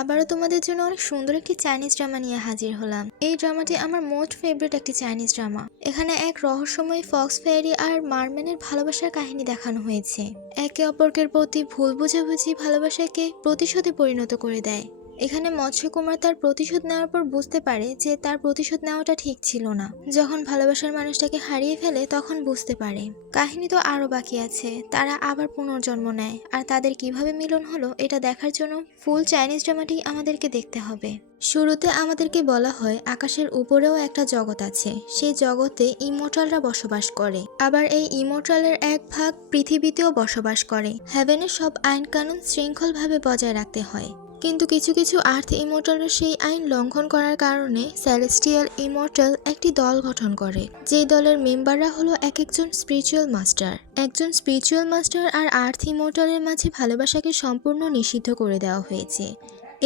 আবারও তোমাদের জন্য অনেক সুন্দর একটি চাইনিজ ড্রামা নিয়ে হাজির হলাম। এই ড্রামাটি আমার মোস্ট ফেভারিট একটি চাইনিজ ড্রামা। এখানে এক রহস্যময় ফক্স ফেয়ারি আর মারম্যানের ভালোবাসার কাহিনী দেখানো হয়েছে। একে অপরকের প্রতি ভুল বোঝাবুঝি ভালোবাসাকে প্রতিশোধে পরিণত করে দেয়। এখানে মৎস্যকুমার তার প্রতিশোধ নেওয়ার পর বুঝতে পারে যে তার প্রতিশোধ নেওয়াটা ঠিক ছিল না। যখন ভালোবাসার মানুষটাকে হারিয়ে ফেলে তখন বুঝতে পারে। কাহিনী তো আরও বাকি আছে, তারা আবার পুনর্জন্ম নেয় আর তাদের কিভাবে মিলন হলো এটা দেখার জন্য ফুল চাইনিজ ড্রামাটি আমাদেরকে দেখতে হবে। শুরুতে আমাদেরকে বলা হয় আকাশের উপরেও একটা জগৎ আছে, সেই জগতে ইমর্টালরা বসবাস করে। আবার এই ইমর্টালের এক ভাগ পৃথিবীতেও বসবাস করে। হেভেনের সব আইন কানুন শৃঙ্খলভাবে বজায় রাখতে হয়, কিন্তু কিছু কিছু আর্থ ইমর্টালরা সেই আইন লঙ্ঘন করার কারণে সেলেস্টিয়াল ইমর্টাল একটি দল গঠন করে। যেই দলের মেম্বাররা হলো এক একজন স্পিরিচুয়াল মাস্টার। একজন স্পিরিচুয়াল মাস্টার আর আর্থ ইমর্টালের মাঝে ভালোবাসাকে সম্পূর্ণ নিষিদ্ধ করে দেওয়া হয়েছে।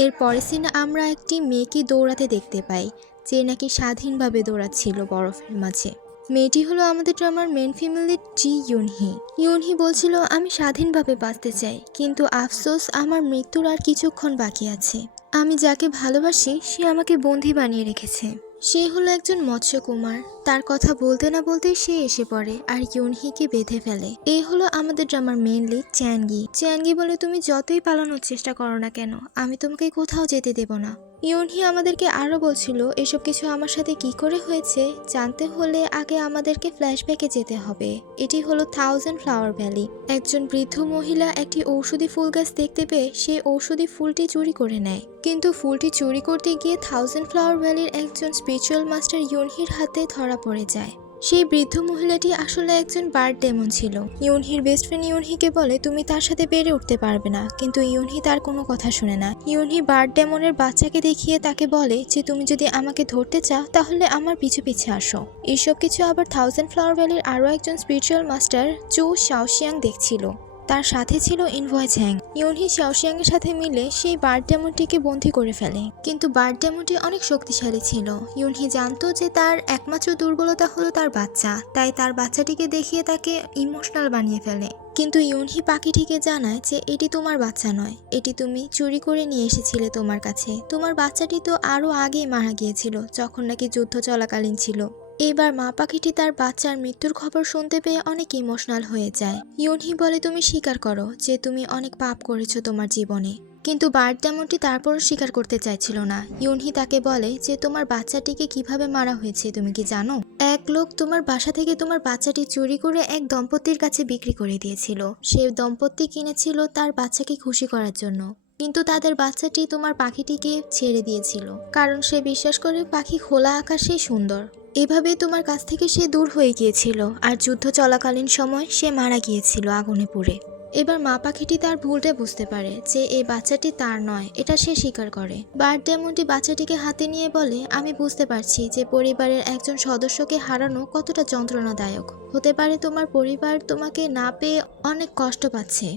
এর পরের সিনে আমরা একটি মেয়েকে দৌড়াতে দেখতে পাই, যে নাকি স্বাধীনভাবে দৌড়াচ্ছিল বরফের মাঝে। মেয়েটি হলো আমাদের ড্রামার মেন ফিমেল লিড জি ইউনহি। ইউনহি বলছিল আমি স্বাধীনভাবে বাঁচতে চাই, কিন্তু আফসোস আমার মৃত্যুর আর কিছুক্ষণ বাকি আছে। আমি যাকে ভালোবাসি সে আমাকে বন্দী বানিয়ে রেখেছে। সে হলো একজন মৎস্যকুমার। তার কথা বলতে না বলতেই সে এসে পড়ে আর ইউনহিকে বেঁধে ফেলে। এই হলো আমাদের ড্রামার মেন লিড চ্যানগি। চ্যানগি বলে তুমি যতই পালানোর চেষ্টা করো না কেন, আমি তোমাকে কোথাও যেতে দেব না। ইউনহি আমাদেরকে আরও বলছিল এসব কিছু আমার সাথে কি করে হয়েছে জানতে হলে আগে আমাদেরকে ফ্ল্যাশব্যাকে যেতে হবে। এটি হলো 1000 ফ্লাওয়ার ভ্যালি। একজন বৃদ্ধ মহিলা একটি ঔষধি ফুল গাছ দেখতে পেয়ে সেই ঔষধি ফুলটি চুরি করে নেয়, কিন্তু ফুলটি চুরি করতে গিয়ে 1000 ফ্লাওয়ার ভ্যালির একজন স্পিরিচুয়াল মাস্টার ইউনহির হাতে ধরা পড়ে যায়। সেই বৃদ্ধ মহিলাটি আসলে একজন বার্ড ডেমন ছিল। ইউনহির বেস্ট ফ্রেন্ড ইউনহিকে বলে তুমি তার সাথে পেরে উঠতে পারবে না, কিন্তু ইউনহি তার কোনো কথা শুনে না। ইউনহি বার্ড ডেমনের বাচ্চাকে দেখিয়ে তাকে বলে যে তুমি যদি আমাকে ধরতে চাও তাহলে আমার পিছু পিছে আসো। এইসব কিছু আবার 1000 ফ্লাওয়ার ভ্যালির আরও একজন স্পিরিচুয়াল মাস্টার চু শাওশিয়াং দেখছিল। তার সাথে ছিল ইনভয় ঝ্যাং। ইউনহি শাওশিয়াং এর সাথে মিলে সেই বার্ড ডেমনটিকে বন্দী করে ফেলে, কিন্তু বার্ড ডেমনটি অনেক শক্তিশালী ছিল। ইউনহি জানতো যে তার একমাত্র দুর্বলতা হলো তার বাচ্চা, তাই তার বাচ্চাটিকে দেখিয়ে তাকে ইমোশনাল বানিয়ে ফেলে। কিন্তু ইউনহি পাখিটিকে জানায় যে এটি তোমার বাচ্চা নয়, এটি তুমি চুরি করে নিয়ে এসেছিলে তোমার কাছে। তোমার বাচ্চাটি তো আরও আগেই মারা গিয়েছিল, যখন নাকি যুদ্ধ চলাকালীন ছিল। এবার মা পাখিটি তার বাচ্চার মৃত্যুর খবর শুনতে পেয়ে অনেক ইমোশনাল হয়ে যায়। ইউনহি বলে তুমি স্বীকার করো যে তুমি অনেক পাপ করেছো তোমার জীবনে, কিন্তু বার্ড ডেমনটি তারপরও স্বীকার করতে চাইছিল না। ইউনহি তাকে বলে যে তোমার বাচ্চাটিকে কিভাবে মারা হয়েছে তুমি কি জানো? এক লোক তোমার বাসা থেকে তোমার বাচ্চাটি চুরি করে এক দম্পতির কাছে বিক্রি করে দিয়েছিল। সে দম্পতি কিনেছিল তার বাচ্চাকে খুশি করার জন্য, কিন্তু তাদের বাচ্চাটি তোমার পাখিটিকে ছেড়ে দিয়েছিল, কারণ সে বিশ্বাস করে পাখি খোলা আকাশেই সুন্দর। এভাবেই তোমার কাছ থেকে সে দূর হয়ে গিয়েছিল, আর যুদ্ধ চলাকালীন সময় সে মারা গিয়েছিল আগুনে পুড়ে। এবার মা পাখিটি তার ভুলটা বুঝতে পারে যে এই বাচ্চাটি তার নয়, এটা সে স্বীকার করে। বার্ড ডেমনটি বাচ্চাটিকে হাতে নিয়ে বলে আমি বুঝতে পারছি যে পরিবারের একজন সদস্যকে হারানো কতটা যন্ত্রণাদায়ক হতে পারে। তোমার পরিবার তোমাকে না পেয়ে অনেক কষ্ট পাচ্ছে।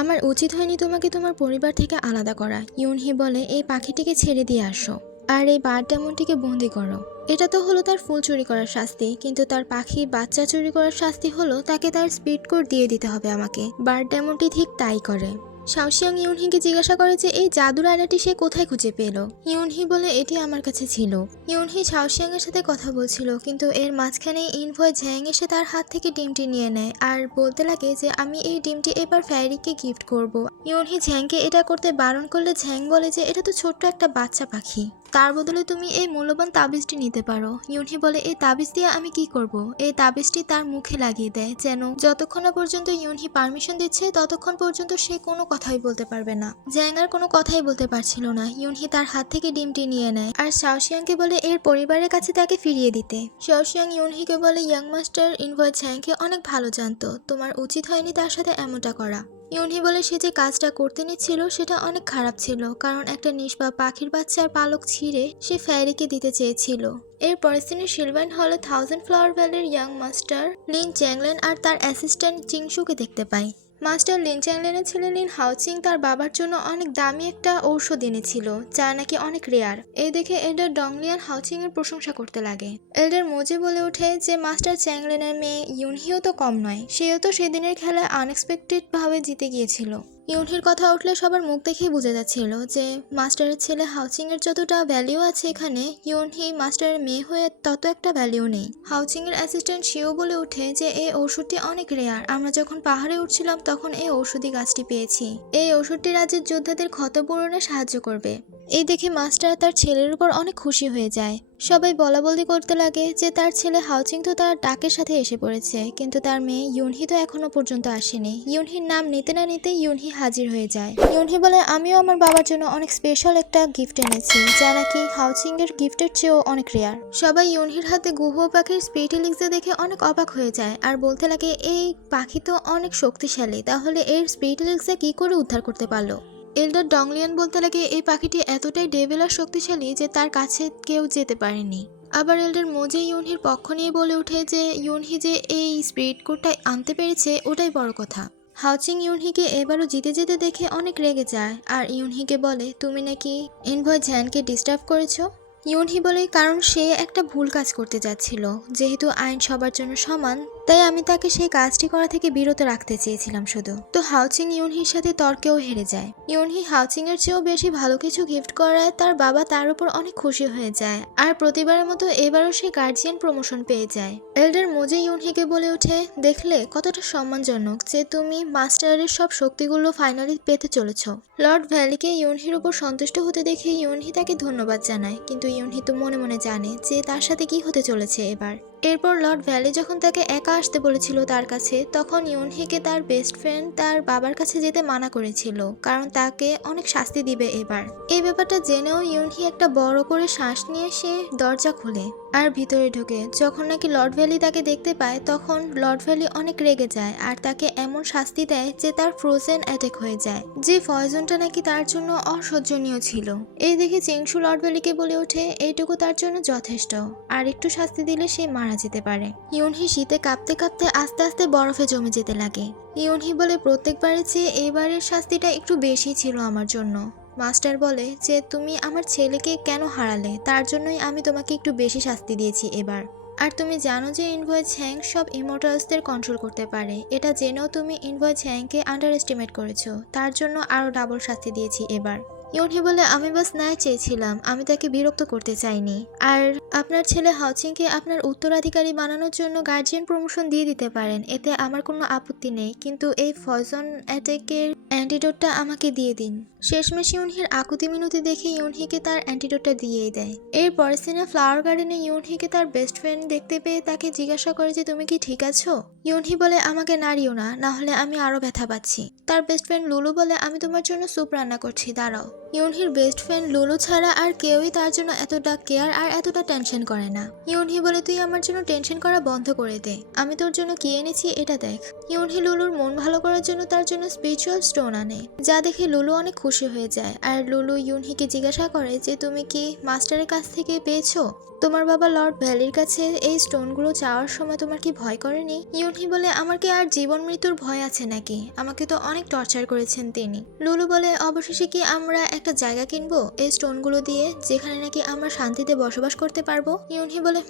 আমার উচিত হয়নি তোমাকে তোমার পরিবার থেকে আলাদা করা। ইউনহি বলে এই পাখিটিকে ছেড়ে দিয়ে আসো আর এই বার্ড ডেমনটিকে বন্দি করো। এটা তো হলো তার ফুল চুরি করার শাস্তি, কিন্তু তার পাখি বাচ্চা চুরি করার শাস্তি হলো তাকে তার স্পিড কোড দিয়ে দিতে হবে আমাকে। বার্ড ডেমনটি ঠিক তাই করে। শাওশিয়াং ইউনহিকে জিজ্ঞাসা করে যে এই জাদুর আয়নাটি সে কোথায় খুঁজে পেল। ইউনহি বলে এটি আমার কাছে ছিল। ইউনহি শাওশিয়াং এর সাথে কথা বলছিল, কিন্তু এর মাঝখানে ইনভয় ঝ্যাং এসে তার হাত থেকে ডিমটি নিয়ে নেয় আর বলতে লাগে যে আমি এই ডিমটি এবার ফ্যারিকে গিফট করব। ইউনহি ঝ্যাংকে এটা করতে বারণ করলে ঝ্যাং বলে যে এটা তো ছোট্ট একটা বাচ্চা পাখি, তার বদলে তুমি এই মূল্যবান তাবিজটি নিতে পারো। ইউনহি বলে এই তাবিজ দিয়ে আমি কি করব? এই তাবিজটি তার মুখে লাগিয়ে দেয়, যেন যতক্ষণ না পর্যন্ত ইউনহি পারমিশন দিচ্ছে ততক্ষণ পর্যন্ত সে কোনো কথাই বলতে পারবে না। জ্যাং আর কোনো কথাই বলতে পারছিল না। ইউনহি তার হাত থেকে ডিমটি নিয়ে নেয় আর শাওশিয়াংকে বলে এর পরিবারের কাছে তাকে ফিরিয়ে দিতে। শাওশিয়াং ইউনহিকে বলে ইয়াং মাস্টার ইনভয় ঝ্যাংকে অনেক ভালো জানতো, তোমার উচিত হয়নি তার সাথে এমনটা করা। ইউনহি বলে সে যে কাজটা করতে নিচ্ছিল সেটা অনেক খারাপ ছিল, কারণ একটা নিষ্পাপ পাখির বাচ্চার পালক ছিঁড়ে সে ফ্যারিকে দিতে চেয়েছিল। এরপর তিনি সিলভান হলে 1000 ফ্লাওয়ার ভ্যালির ইয়াং মাস্টার লিন চ্যাংলেন আর তার অ্যাসিস্ট্যান্ট চিংশুকে দেখতে পায়। মাস্টার লিন চ্যাংলেনের ছেলে লিন হাওচিং তার বাবার জন্য অনেক দামি একটা ঔষধ এনেছিল, যা নাকি অনেক রেয়ার। এই দেখে এল্ডার ডংলিয়ান হাওচিং এর প্রশংসা করতে লাগে। এল্ডার মোজে বলে ওঠে যে মাস্টার চ্যাংলেনের মেয়ে ইউনহিও তো কম নয়, সেও তো সেদিনের খেলায় আনএক্সপেক্টেড ভাবে জিতে গিয়েছিল। ইউনহির কথা উঠলে সবার মুখ দেখেই বোঝা যাচ্ছিল যে মাস্টারের ছেলে হাউচিং এর যতটা ভ্যালিউ আছে এখানে, ইউনহি মাস্টারের মেয়ে হয়ে তত একটা ভ্যালিউ নেই। হাউচিং এর অ্যাসিস্ট্যান্ট শিও বলে ওঠে যে এই ওষুধটি অনেক রেয়ার, আমরা যখন পাহাড়ে উঠছিলাম তখন এই ঔষধি গাছটি পেয়েছি। এই ওষুধটি রাজ্যের যোদ্ধাদের ক্ষতপূরণে সাহায্য করবে। এই দেখে মাস্টার তার ছেলের উপর অনেক খুশি হয়ে যায়। সবাই বলাবলি করতে লাগে যে তার ছেলে হাউচিং তো তার ডাকের সাথে এসে পড়েছে, কিন্তু তার মেয়ে ইউনহি তো এখনো পর্যন্ত আসেনি। ইউনহির নাম নিতে না নিতে ইউনহি হাজির হয়ে যায়। ইউনহি বলে আমিও আমার বাবার জন্য অনেক স্পেশাল একটা গিফট এনেছি, যা নাকি হাউচিং এর গিফটের চেয়েও অনেক রেয়ার। সবাই ইউনহির হাতে গুহ পাখির স্পিরিটিলিক্সে দেখে অনেক অবাক হয়ে যায় আর বলতে লাগে এই পাখি তো অনেক শক্তিশালী, তাহলে এর স্পিরিটিলিক্সে কি করে উদ্ধার করতে পারলো। এল্ডার ডংলিয়ান বলতে লাগে এই পাখিটি এতটাই ডেভিল আর শক্তিশালী যে তার কাছে কেউ যেতে পারেনি। আবার এল্ডার মোজে ইউনহির পক্ষ নিয়ে বলে ওঠে যে ইউনহি যে এই স্পিরিট কোডটা আনতে পেরেছে ওটাই বড় কথা। হাউচিং ইউনহিকে এবারও জিতে যেতে দেখে অনেক রেগে যায় আর ইউনহিকে বলে তুমি নাকি এনভয় ঝ্যানকে ডিস্টার্ব করেছো। ইউনহি বলে কারণ সে একটা ভুল কাজ করতে যাচ্ছিল, যেহেতু আইন সবার জন্য সমান তাই আমি তাকে সেই কাজটি করা থেকে বিরত রাখতে চেয়েছিলাম শুধু। তো হাউচিং ইউনহির সাথে তর্কেও হেরে যায়। ইউনহি হাউচিং এর চেয়েও বেশি ভালো কিছু গিফট করায় তার বাবা তার উপর অনেক খুশি হয়ে যায় আর প্রতিবারের মতো এবারও সে গার্জিয়ান প্রমোশন পেয়ে যায়। এল্ডার মোজে ইউনহিকে বলে ওঠে দেখলে কতটা সম্মানজনক যে তুমি মাস্টারের সব শক্তিগুলো ফাইনালি পেতে চলেছ। লর্ড ভ্যালিকে ইউনহির উপর সন্তুষ্ট হতে দেখে ইউনহি তাকে ধন্যবাদ জানায়, কিন্তু ইউনহি তো মনে মনে জানে যে তার সাথে কি হতে চলেছে এবার। এরপর লর্ড ভ্যালি যখন তাকে একা আসতে বলেছিল তার কাছে, তখন ইউনহিকে তার বেস্ট ফ্রেন্ড তার বাবার কাছে যেতে মানা করেছিল, কারণ তাকে অনেক শাস্তি দিবে এবার। এই ব্যাপারটা জেনেও ইউনহি একটা বড় করে শ্বাস নিয়ে সে দরজা খুলে আর ভিতরে ঢোকে। যখন নাকি লর্ড ভ্যালি তাকে দেখতে পায় তখন লর্ড ভ্যালি অনেক রেগে যায় আর তাকে এমন শাস্তি দেয় যে তার ফ্রোজেন অ্যাটাক হয়ে যায়, যে পয়জনটা নাকি তার জন্য অসহ্যনীয় ছিল। এই দেখে চিংশু লর্ড ভ্যালিকে বলে ওঠে এইটুকু তার জন্য যথেষ্ট, আর একটু শাস্তি দিলে সে মারা যেতে পারে। ইউনহি শীতে কাঁপতে কাঁপতে আস্তে আস্তে বরফে জমে যেতে লাগে। ইউনহি বলে প্রত্যেকবারের চেয়ে এবারের শাস্তিটা একটু বেশি ছিল আমার জন্য। মাস্টার বলে যে তুমি আমার ছেলেকে কেন হারালে, তার জন্যই আমি তোমাকে একটু বেশি শাস্তি দিয়েছি এবার। আর তুমি জানো যে ইনভয় ঝ্যাং সব ইমর্টালসদের কন্ট্রোল করতে পারে, এটা জেনেও তুমি ইনভয় ঝ্যাংকে আন্ডার এস্টিমেট করেছো, তার জন্য আরও ডাবল শাস্তি দিয়েছি এবার। ইউনহি বলে আমি বাস ন্যায় চেয়েছিলাম, আমি তাকে বিরক্ত করতে চাইনি। আর আপনার ছেলে হাউচিংকে আপনার উত্তরাধিকারী বানানোর জন্য গার্জিয়ান প্রমোশন দিয়ে দিতে পারেন, এতে আমার কোনো আপত্তি নেই, কিন্তু এই পয়জন অ্যাটাকের অ্যান্টিডোটটা আমাকে দিয়ে দিন। শেষমেশ ইউনহির আকুতি মিনতি দেখে ইউনহিকে তার অ্যান্টিডোটটা দিয়েই দেয়। এর পরের সিনে ফ্লাওয়ার গার্ডেনে ইউনহিকে তার বেস্ট ফ্রেন্ড দেখতে পেয়ে তাকে জিজ্ঞাসা করে যে তুমি কি ঠিক আছো। ইউনহি বলে আমাকে নাড়িও না, না হলে আমি আরো ব্যথা পাচ্ছি। তার বেস্ট ফ্রেন্ড লুলু বলে আমি তোমার জন্য স্যুপ রান্না করছি, দাঁড়াও। ইউনহির বেস্ট ফ্রেন্ড লুলু ছাড়া আর কেউই তার জন্য এতটা কেয়ার আর এতটা টেনশন করে না। ইউনহি বলে তুই আমার জন্য টেনশন করা বন্ধ করে দে, আমি তোর জন্য কি এনেছি এটা দেখ। ইউনহি লুলুর মন ভালো করার জন্য তার জন্য স্পিরিচুয়াল স্টোন আনে, যা দেখে লুলু অনেক খুশি হয়ে যায়। আর লুলু ইউনহিকে জিজ্ঞাসা করে যে তুমি কি মাস্টারের কাছ থেকে পেয়েছো, তোমার বাবা লর্ড ভ্যালির কাছে এই স্টোনগুলো চাওয়ার সময় তোমার কি ভয় করেনি। ইউনহি বলে আমার কি আর জীবন মৃত্যুর ভয় আছে নাকি, আমাকে তো অনেক টর্চার করেছেন তিনি। লুলু বলে অবশেষে কি আমরা একটা জায়গা কিনবো এই স্টোনগুলো দিয়ে, যেখানে নাকি আমরা শান্তিতে বসবাস করতে পারবো। ইউনহি বলে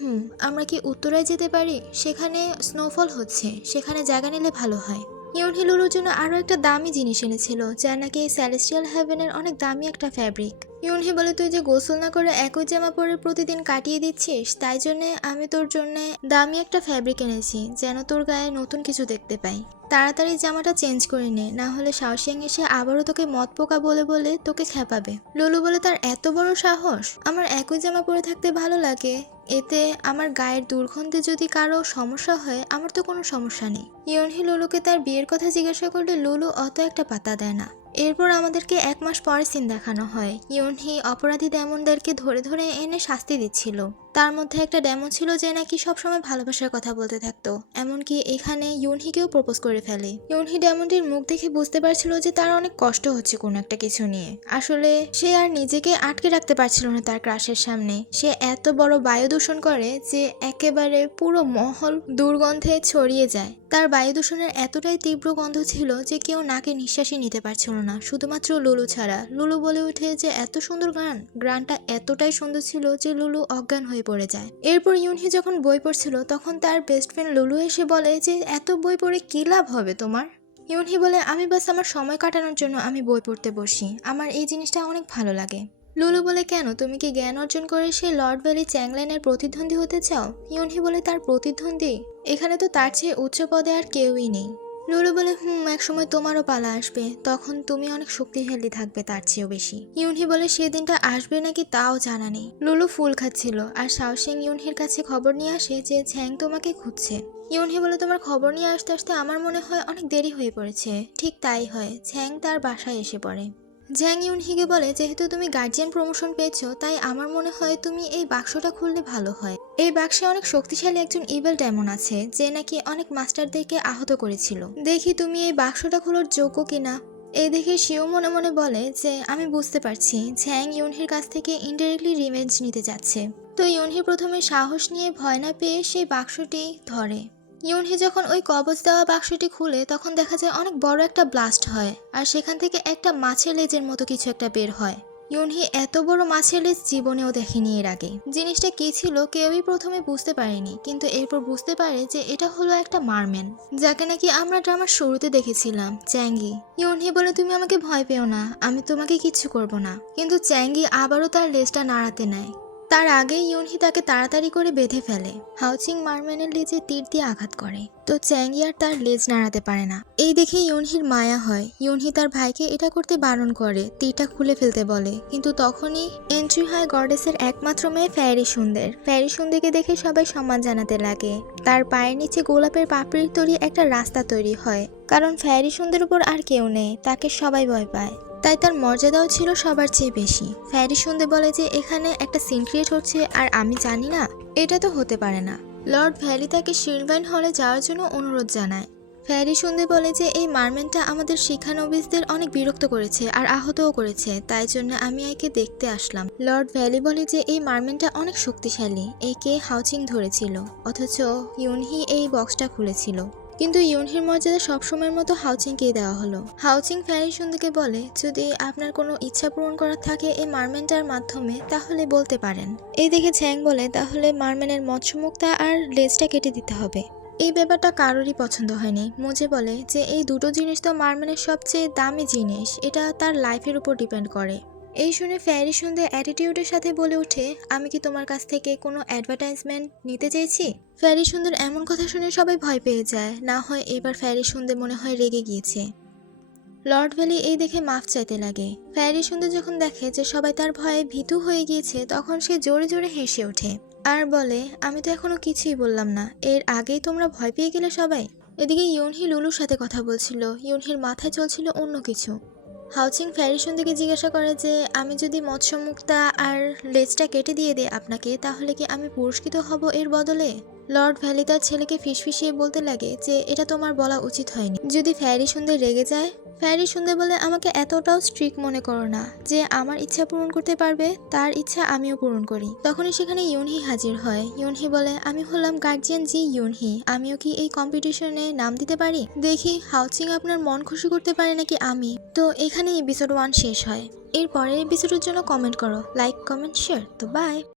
আমরা কি উত্তরায় যেতে পারি, সেখানে স্নোফল হচ্ছে, সেখানে জায়গা নিলে ভালো হয়। ইউনহি লুলুর জন্য আরো একটা দামি জিনিস এনেছিল, যা নাকি সেলেস্টিয়াল হেভেনের অনেক দামি একটা ফ্যাব্রিক। ইউনহি বলে তুই যে গোসল না করে একই জামা পরে প্রতিদিন কাটিয়ে দিচ্ছিস, তাই জন্য আমি তোর জন্য দামি একটা ফ্যাব্রিক এনেছি, যেন তোর গায়ে নতুন কিছু দেখতে পাই। তাড়াতাড়ি জামাটা চেঞ্জ করে নে, না হলে শাওশিয়াং এসে আবারও তোকে মদ পোকা বলে বলে তোকে খেপাবে। লুলু বলে তার এত বড় সাহস, আমার একই জামা পরে থাকতে ভালো লাগে, এতে আমার গায়ের দুর্গন্ধে যদি কারো সমস্যা হয় আমার তো কোনো সমস্যা নেই। ইউনহি লুলুকে তার বিয়ের কথা জিজ্ঞাসা করলে লুলু অত একটা পাত্তা দেয় না। এরপর আমাদেরকে 1 মাস পরে সিন দেখানো হয়, ইউনহি অপরাধী ডেমনদেরকে ধরে ধরে এনে শাস্তি দিচ্ছিল। তার মধ্যে একটা ডেমন ছিল যে নাকি সবসময় ভালোবাসার কথা বলতে থাকতো, এমনকি এখানে ইউনহিকেও প্রপোজ করে ফেলে। ইউনহি ডেমনটির মুখ দেখে বুঝতে পারছিল যে তার অনেক কষ্ট হচ্ছে কোনো একটা কিছু নিয়ে। আসলে সে আর নিজেকে আটকে রাখতে পারছিল না তার ক্রাশের সামনে। সে এত বড় বায়ু দূষণ করে যে একেবারে পুরো মহল দুর্গন্ধে ছড়িয়ে যায়। তার বায়ু দূষণের এতটাই তীব্র গন্ধ ছিল যে কেউ নাকে নিঃশ্বাসই নিতে পারছিল না, শুধুমাত্র লুলু ছাড়া। লুলু বলে ওঠে যে এত সুন্দর গানটা এতটাই সুন্দর ছিল যে লুলু অজ্ঞান হয়ে পড়ে যায়। এরপর ইউনহি যখন বই পড়ছিল তখন তার বেস্ট ফ্রেন্ড লুলু এসে বলে যে এত বই পড়ে কি লাভ হবে তোমার। ইউনহি বলে আমি বাস আমার সময় কাটানোর জন্য আমি বই পড়তে বসি, আমার এই জিনিসটা অনেক ভালো লাগে। লুলু বলে কেন, তুমি কি জ্ঞান অর্জন করে সেই লর্ড ভ্যালি চ্যাংল্যানের প্রতিদ্বন্দ্বী হতে চাও? ইউনহি বলে তার প্রতিদ্বন্দ্বী? এখানে তো তার চেয়ে উচ্চ পদে আর কেউই নেই। লুলু বলে এক সময় তোমারও পালা আসবে, তখন তুমি অনেক শক্তিশালী থাকবে তার চেয়েও বেশি। ইউনহি বলে সেদিনটা আসবে নাকি তাও জানা নেই। লুলু ফুল খাচ্ছিল আর শাওশিং ইউনহির কাছে খবর নিয়ে আসে যে ঝ্যাং তোমাকে খুঁজছে। ইউনহি বলে তোমার খবর নিয়ে আসতে আসতে আমার মনে হয় অনেক দেরি হয়ে পড়েছে। ঠিক তাই হয়, ঝ্যাং তার বাসায় এসে পড়ে। ঝ্যাং ইউনহিকে বলে যেহেতু তুমি গার্জিয়ান প্রমোশন পেয়েছো তাই আমার মনে হয় তুমি এই বাক্সটা খুললে ভালো হয়। এই বাক্সে অনেক শক্তিশালী একজন ইভেল ডেমন আছে যে নাকি অনেক মাস্টারদেরকে আহত করেছিল। দেখি তুমি এই বাক্সটা খোলার যোগ্য কিনা। এই দেখে শিও মনে মনে বলে যে আমি বুঝতে পারছি ঝ্যাং ইউনহির কাছ থেকে ইনডাইরেক্টলি রিভেঞ্জ নিতে যাচ্ছে। তো ইউনহি প্রথমে সাহস নিয়ে ভয় না পেয়ে সেই বাক্সটি ধরে। ইউনহি যখন ওই কবজ দেওয়া বাক্সটি খুলে তখন দেখা যায় অনেক বড় একটা ব্লাস্ট হয় আর সেখান থেকে একটা মাছের লেজের মতো কিছু একটা বের হয়। ইউনহি এত বড় মাছের লেজ জীবনেও দেখেনি এর আগে। জিনিসটা কি ছিল কেউই প্রথমে বুঝতে পারেনি, কিন্তু এরপর বুঝতে পারে যে এটা হলো একটা মারম্যান, যাকে নাকি আমরা ড্রামার শুরুতে দেখেছিলাম, চ্যাঙ্গি। ইউনহি বলে তুমি আমাকে ভয় পেও না, আমি তোমাকে কিচ্ছু করব না। কিন্তু চ্যাঙ্গি আবারও তার লেজটা নাড়াতে নেয়। তার আগেই ইউনহি তাকে তাড়াতাড়ি করে বেঁধে ফেলে। হাউচিং মারম্যানের লেজে তীর দিয়ে আঘাত করে, তো চ্যাঙ্গি আর তার লেজ নাড়াতে পারে না। এই দেখে ইউনহির মায়া হয়। ইউনহি তার ভাইকে এটা করতে বারণ করে, তীরটা খুলে ফেলতে বলে, কিন্তু তখনই এন্ট্রি হয় গডেসের একমাত্র মেয়ে ফ্যারি সুন্দর। ফ্যারি সুন্দরকে দেখে সবাই সম্মান জানাতে লাগে। তার পায়ের নিচে গোলাপের পাপড়ির তৈরি একটা রাস্তা তৈরি হয়, কারণ ফ্যারি সুন্দর উপর আর কেউ নেই, তাকে সবাই ভয় পায়। তাই তার মর্যাদাও ছিল সবার চেয়ে বেশি। ফ্যারি শুনতে বলে যে এখানে একটা সিন ক্রিয়েট হচ্ছে আর আমি জানি না, এটা তো হতে পারে না। লর্ড ভ্যালি তাকে শিল্ডভাইন হলে যাওয়ার জন্য অনুরোধ জানায়। ফ্যারি শুনতে বলে যে এই মারম্যানটা আমাদের শিক্ষানবিশদের অনেক বিরক্ত করেছে আর আহতও করেছে, তাই জন্য আমি একে দেখতে আসলাম। লর্ড ভ্যালি বলে যে এই মারম্যানটা অনেক শক্তিশালী, একে হাউচিং ধরেছিল, অথচ ইউনহি এই বক্সটা খুলেছিল। কিন্তু ইউনহির মর্যাদা সবসময়ের মতো হাউচিংকেই দেওয়া হলো। হাউচিং ফ্যারি সুন্দরকে বলে যদি আপনার কোনো ইচ্ছা পূরণ করার থাকে এই মারম্যানটার মাধ্যমে তাহলে বলতে পারেন। এই দেখে ঝ্যাং বলে তাহলে মারম্যানের মৎস্যমুক্তা আর লেজটা কেটে দিতে হবে। এই ব্যাপারটা কারোরই পছন্দ হয়নি। মুজে বলে যে এই দুটো জিনিস তো মারম্যানের সবচেয়ে দামি জিনিস, এটা তার লাইফের উপর ডিপেন্ড করে। এই শুনে ফ্যারি সুন্দর অ্যাটিটিউডের সাথে বলে ওঠে আমি কি তোমার কাছ থেকে কোনো অ্যাডভার্টাইজমেন্ট নিতে চাইছি? ফ্যারি সুন্দর এমন কথা শুনে সবাই ভয় পেয়ে যায়। না হয় এবার ফ্যারি সুন্দর মনে হয় রেগে গিয়েছে। লর্ড ভ্যালি এই দেখে মাফ চাইতে লাগে। ফ্যারি সুন্দর যখন দেখে যে সবাই তার ভয়ে ভীতু হয়ে গিয়েছে তখন সে জোরে জোরে হেসে ওঠে আর বলে আমি তো এখনো কিছুই বললাম না, এর আগেই তোমরা ভয় পেয়ে গেলে সবাই। এদিকে ইউনহি লুলুর সাথে কথা বলছিল, ইউনহির মাথায় চলছিল অন্য কিছু। হাউচিং ফ্যারি সুন্দরকে জিজ্ঞাসা করে যে আমি যদি মৎস্যমুক্তা আর লেজটা কেটে দিয়ে দিই আপনাকে তাহলে কি আমি পুরস্কৃত হব এর বদলে? লর্ড ভ্যালি তার ছেলেকে ফিসফিসিয়ে বলতে লাগে যে এটা তোমার বলা উচিত হয়নি। যদি ফ্যারি সুন্দর রেগে যায়? ফ্যারি সুন্দর বলে আমাকে এতটাও স্ট্রিক্ট মনে করো না, যে আমার ইচ্ছা পূরণ করতে পারবে তার ইচ্ছা আমিও পূরণ করি। তখনই সেখানে ইউনহি হাজির হয়। ইউনহি বলে আমি হলাম গার্জিয়ান জি ইউনহি, আমিও কি এই কম্পিটিশনে নাম দিতে পারি? দেখি হাউচিং আপনার মন খুশি করতে পারে নাকি আমি। তো এখানে এপিসোড 1 শেষ হয়। এর পরের এপিসোডের জন্য কমেন্ট করো, লাইক কমেন্ট শেয়ার। তো বাই।